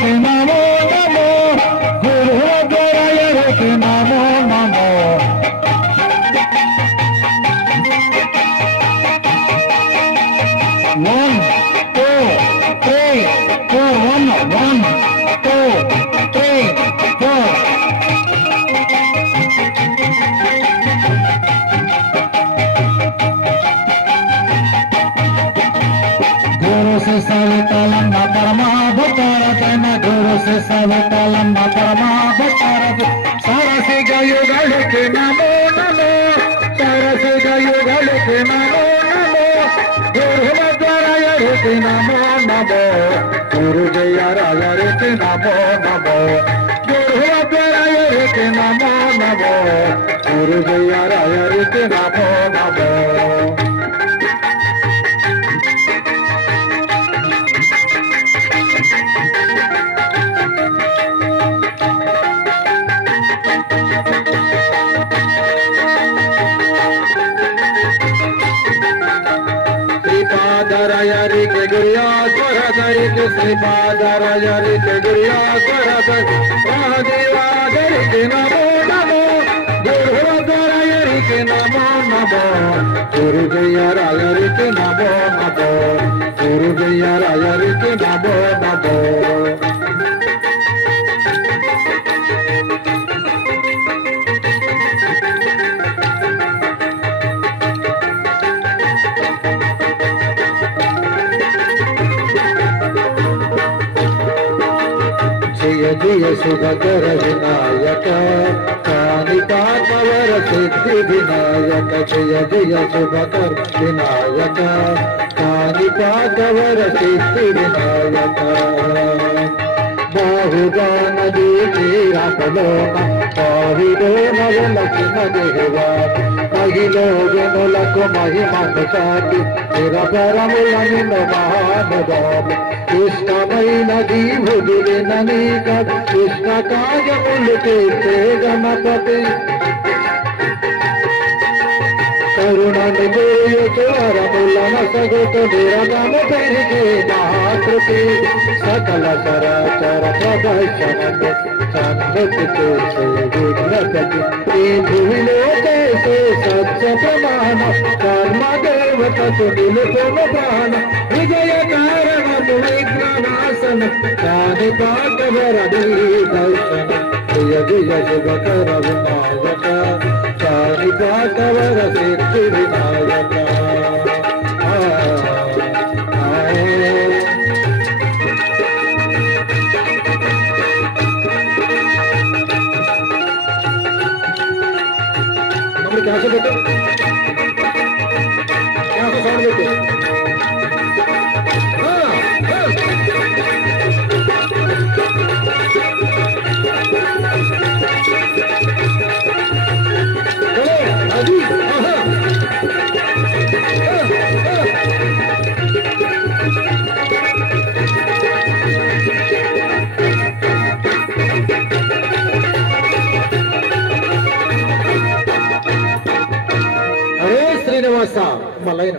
रे नमो नमो गुरुद्वाराय रे Namo Namo One, two, three, four. One, two, three, four. Guru se savita lamba parama bhutaratena Guru se savita lamba parama bhutaratena Sarase gayo galke namo namo Sarase gayo galke namo namo Guruद्वाराय रे नमो नमो गुरुजयाराय रे नमो नमो गुरुद्वाराय रे नमो नमो गुरुजयाराय रे नमो नमो श्रीपादराय रे गुरुद्वाराय रे श्रीपादराय रे गुरुद्वाराय महादेवाय रे नमो नमो गुरुद्वाराय रे नमो नमो गुरुजयाराय रे नमो नमो गुरुजयाराय रे नमो नमो जय जय शुभकर विनायक कानिपाकवर सिद्धि विनायक जय जय शुभकर विनायक कानिपाकवर सिद्धि विनायक बाहुगान दीति रापलोन पाहिलो नवलक्ष्म देवा महिलो जनुలకు महिमानु चाटि निरपरमुलनिन महानुभाव कृष्णమైన జీవుడినని కృష్ణ కార్యములు చేసే గణపతి కరుణని చేయుచు వరములన సగుతు నిరగము పెరిగే మహాకృతి సకల చరాచర ప్రదర్శనము సన్నుతి చేసే విఘ్నపతి ఈ భూమిలో చేసే సత్య ప్రమాణ కర్మదేవతకు నిలుపును ప్రాణ విజయ కారణము విఘ్ననాశన కానిపాకవరది దర్శన జయ జయ శుభకర వినాయక కానిపాకవర సిద్ధి వినాయక क्या से बेटे क्या से साउंड बेटे శ్రీనివాస మల్లయ్య